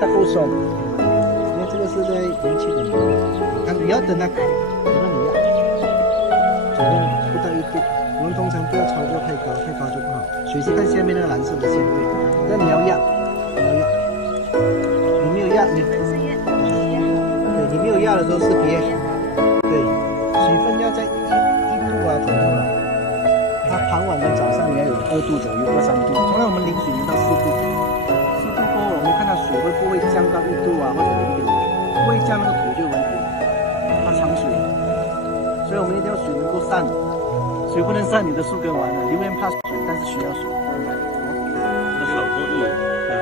它够松。因为这个是在07.8，看你要等它开，我让你要，左右不到1度，我们通常不要超过太高，太高就不好。水是看下面那个蓝色的线对，但你要压，你没有压，对，你没有压的时候是别，对，水分要在1度啊左右了。它傍晚跟早上也要有2度左右，2、3度。通常我们淋水淋到4度，4度过后，我们看到水会不会降到1度啊，或者0.5，不会降，那个土就有问题，它藏水，所以我们一定要水能够散，水不能散，你的树根完了。榴莲怕水，但是需要水。那是老公意。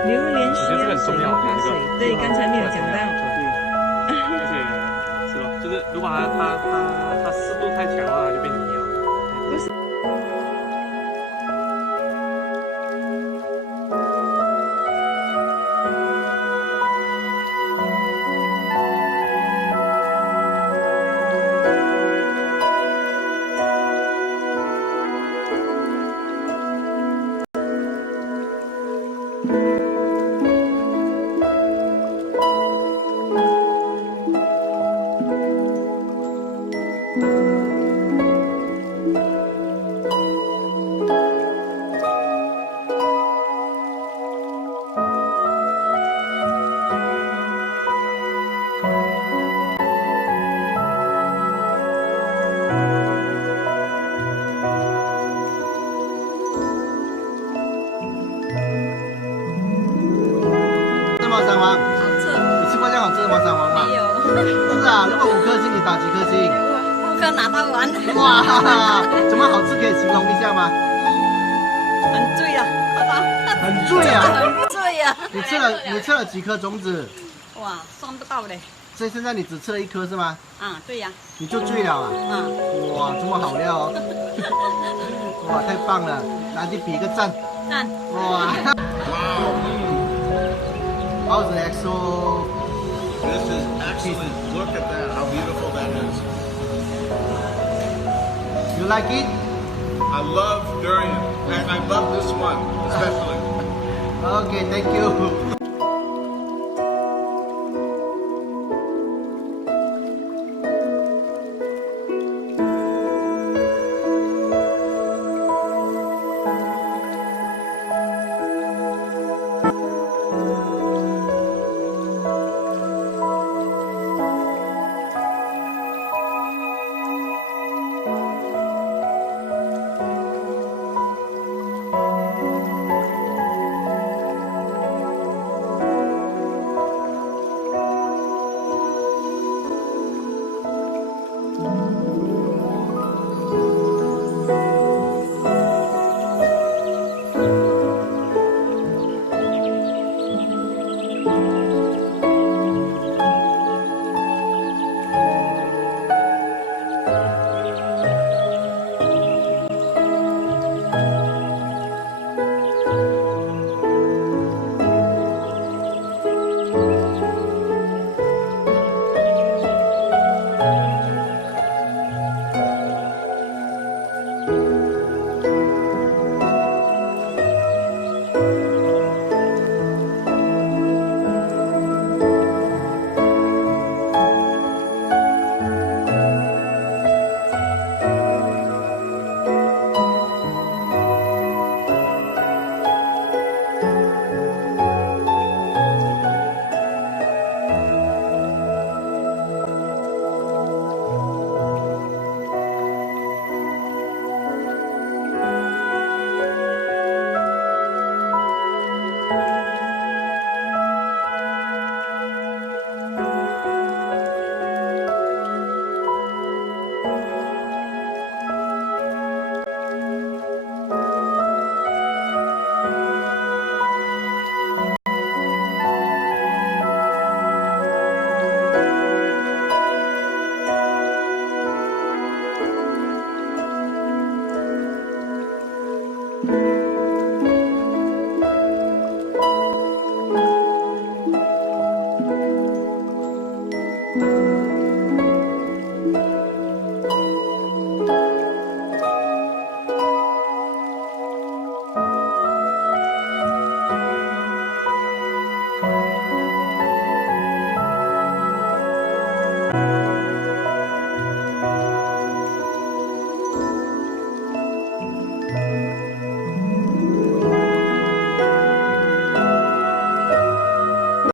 榴莲需要水又怕水，对，刚才没有讲到。对，而且是吧？就是如果它湿度太强的话，就变成尿。不是。猫山王，好吃。你吃过这样好吃的猫山王吗？没有。是啊，如果5颗星，你打几颗星5颗拿到完。哇，怎么好吃可以形容一下吗？很醉啊，很醉啊！很醉啊！你吃了几颗种子？哇，算不到嘞。所以现在你只吃了1颗是吗？啊，对呀。你就醉了啊？哇，这么好料哦！哇，太棒了，拿去比个赞。赞。哇！How's the actual? This is excellent. Look at that, how beautiful that is. You like it? I love durian, and I love this one especially. Okay, thank you. Thank you.